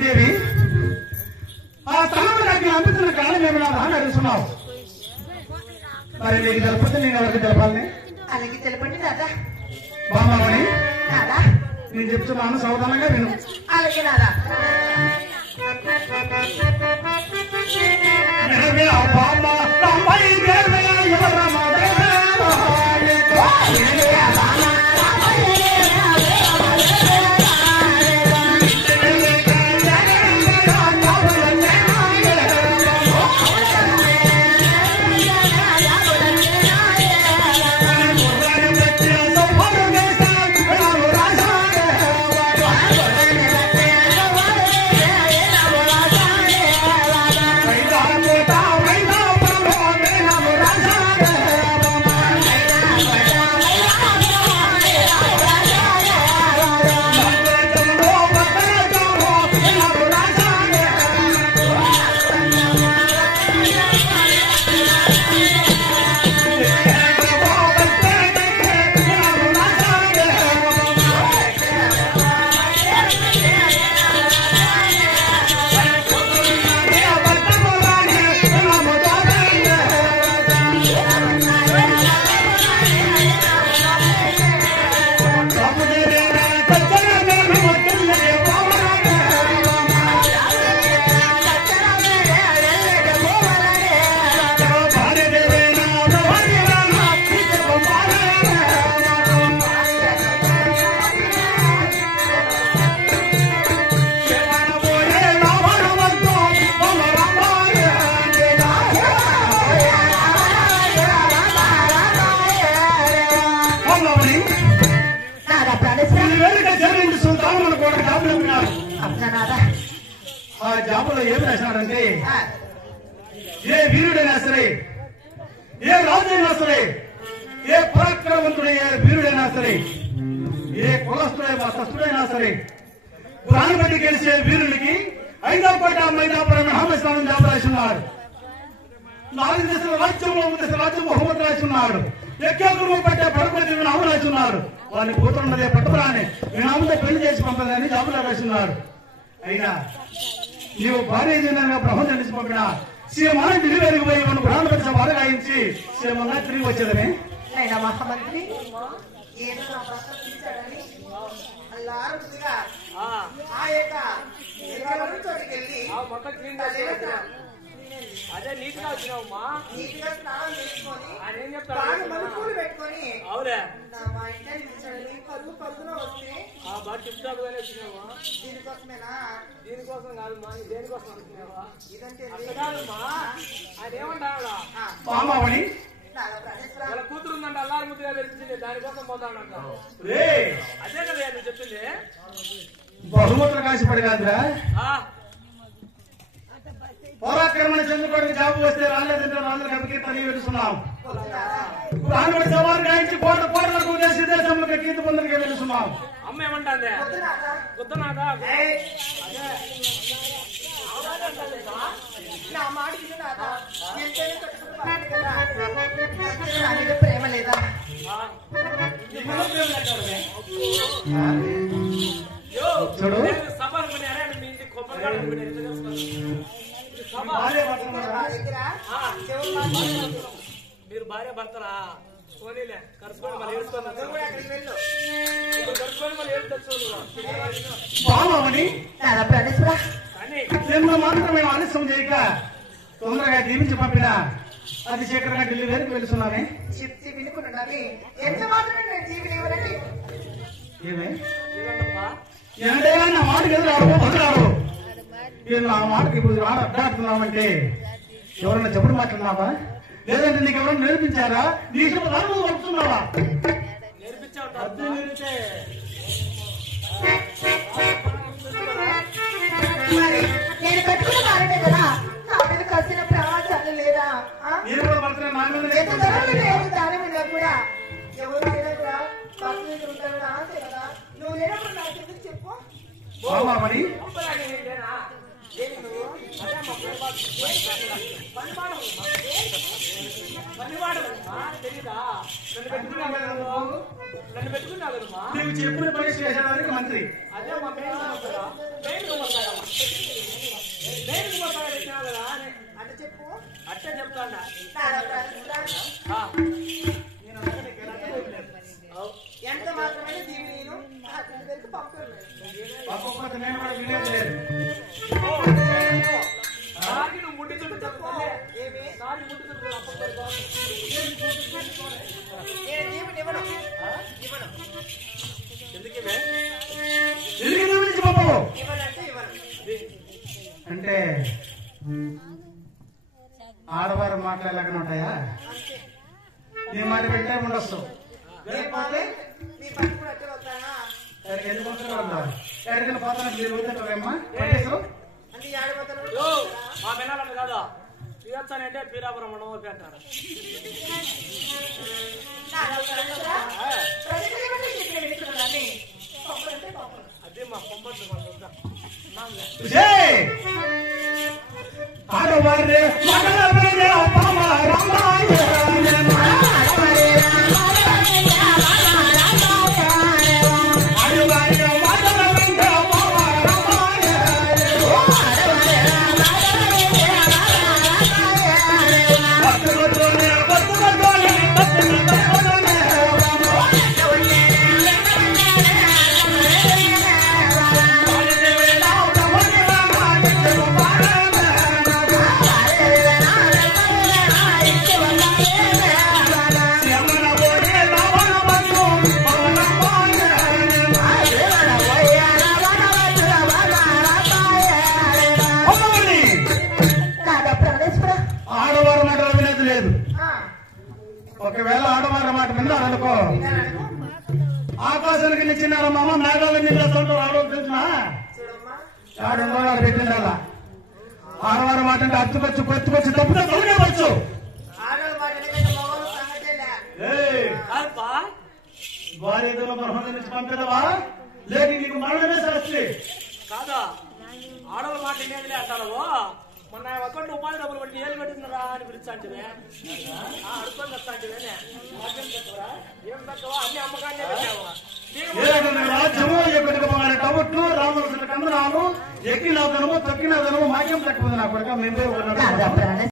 దేవి ఆ తనకు నాకు అందించిన కాలం ఏమైనా అని అడుగుతున్నావు. మరి నీకు తెలిపితే నేను ఎవరికి తెలపాలని? అలాగే తెలపండి నాదా. బామ్మని నాదా నేను చెప్తున్నాను, సావధానంగా విను. అలాగే నాదా. ఆ జాబులో ఏమి రాసినాడంటే, ఏ వీరుడైనా సరే, ఏ రాజైనా సరే, ఏ పరాక్రమవంతుడైన వీరుడైనా సరే, ఏ కులస్తుడై మస్తస్తుడైనా సరే, ప్రాణి బట్టి గెలిచే వీరునికి 5వ కోట మైదాపురం మహామస్నానం జాబు రాసినాడు. 4 దశల రాజ్యంలో 3 దశల రాజ్యం బహుమతి రాసినాడు. ఎక్కలు పట్టే పడుకొని నామ రాసినాడు. వారిని కూతురున్నదే పట్టుకురాని నామంతో పెళ్లి చేసి పంపదని జాబులో రాసినాడు. అయినా నీవు భార్య జనంగా ప్రపంచం నుంచి పంపిన సీఎం ఢిల్లీకి పోయి మన ప్రాణపక్ష బాధ గాయించి సీఎంగా తిరిగి వచ్చేదని మహామంత్రి ఏదో నా భర్త పిలిచాడని అల్లారుగా ఆ యొక్క చోటుకెళ్ళి అదే నీట్గా వచ్చినావమ్మా. నీట్గా స్నానం చేసుకొని ఆయన చెప్తాడు మలుపులు పెట్టుకొని అవునే మా ఇంటిని పిలిచాడని పరుగున వస్తే ఆ బాగా చెప్తాడుగానే వచ్చినావా? దీనికోసమేనా? దీనికోసం కాదమ్మా, నీ దేనికోసం అనుకున్నావా? ఇదంటే కాదమ్మా, ఆయన ఏమంటాడా మామని వాళ్ళ కూతురు ఉందంటే అల్లారి ముద్దుగా తెలిసింది, దానికోసం పోతాడంట. అదే కదా నువ్వు చెప్పింది. బహుమతులు కాసిపడి కాదురా, పరాక్రమణ చంద్రకోడికి జాబు వస్తే రాలేదంటే రాళ్ళ కవికీర్తని వెలుస్తున్నాం. ప్రాణపడి సవారు గాయించి కోటలకు దేశ దేశంలోకి కీర్తి పొందడానికి వెలుస్తున్నాం. అమ్మ ఏమంటాందే? గుద్దనాదా నా మాట ప్రేమ లేదా? చూడు సభ అనుకున్నారా? మీ ఇంటి కొబ్బరికాయ మీరు భార్య భర్తరా? పోనీలే కలుసుకొని మళ్ళీ కలుసుకొని మళ్ళీ బామని కానీ మాత్రమే ఆలస్యం చేయక తొందరగా జీవించి పంపిన అది శేఖరంగా ఢిల్లీ వరకు వెళ్తున్నానే. చెప్తే వినుకున్నాను. ఎంత మాత్రమే నేను జీవిని ఇవ్వనండి. ఏమే ఏంటైనా నా మాటకి ఎదురాడు వదిలాడు. నేను ఆ మాటకి ఇప్పుడు అడ్డాడుతున్నామంటే ఎవరన్నా చెప్పుడు మాట్లాడినావా? లేదంటే నీకు ఎవరైనా నేర్పించారా? నీ ఇష్టం దాని వస్తున్నావా? నేను కట్టుకున్న వారనే కదా, నా మీద కలిసిన ప్రమాదాలు లేదా? నేను కూడా పడుతున్నా నా మీద లేదు. దాని మీద కూడా ఎవరు కూడా భర్త మీద ఉంటారు ఆశే కదా. నువ్వు లేనప్పుడు నాకు ఎందుకు చెప్పు? మరి నన్ను పెట్టుకున్నావు నువ్వు చెప్పిన పని చేసేదానికి మంత్రి అదే మా చెప్పు అట్టే చెప్తాడా నారా ప్రాణేశ్వర నేను అనగా నీకు ఎలాంటి భయం లేదు. ఎంత మాత్రమే దీవి నేను ఆ తిండి దగ్గరికి పంపుతున్నాను పాపకపోతే నేను కూడా వినేది లేదు. సాగి నువ్వు ముట్టి చుట్టూ చెప్తానే ఏమి సాగి ముట్టి చుట్టూ అప్పకొడుకో నేను దీవిని ఇవ్వను ఇవ్వను ఎందుకే ఎందుకు నువ్వు నుంచి పాపము ఇవ్వనంటే ఇవ్వను అంటే ఆడవారు మాట్లాడలేకుండా ఉంటాయా? అంతే నీ మాట పెట్టే ఉండొచ్చు. నేను పోతే నీ పట్టు కూడా అట్టే వస్తానా ఎందుకు వస్తున్నారు? ఎక్కడికి పోతాను మీరు ఊరుకుంటారేమ్మా? పట్టేశారు? అంటే ఈ ఆడిపోతాను యో మా పిల్లలంట కాదా తీయొచ్చానంటే పీరాపురం ఉండమోపి అంటారు అదే మా పొమ్మద్దు మన వద్ద ఏయ్! ఆడవారే మగవారే పామ రామాయ ఆడవారే మగవారే పామ రామాయ భక్తులతోనే ఆడవారి మాటలు వినేది లేదు. ఒకవేళ ఆడవారి మాట విన్నా అనుకో ఆకాశానికి నిచ్చినారు మామ మేఘాలు నిలుస్తుంటారు ఆలోచించిన చూడమ్మా ఆడంలో పెట్టింది అలా ఆడవారి మాట అంటే అత్తుకొచ్చి కొత్తుకొచ్చి తప్పుగా తొలగవచ్చు. ఆడవాళ్ళు మాట ఎందుకంటే మగవాళ్ళు సంగతే లే కాదప్పా వారి ఎదురు బ్రహ్మ నుంచి పంపిదవా లేక నీకు మరణమే శాస్త్రి కాదా ఆడవాళ్ళ మాట వినేదిలే అంటారు మొన్న అకౌంట్ ఉపాధి డబ్బులు పట్టి ఏళ్ళు పెట్టిందిరా అని పిలిచాంటివే అడుకొని వస్తాంటివే ఏం తక్కువ అన్ని అమ్మకాన్నే పెట్టావా రాజ్యము ఎక్కడికి టౌట్లు రావాల్సిన కందనాలు ఎక్కిన దనము తక్కిన దనము మాకేం తక్కువ నా కొడుక మేము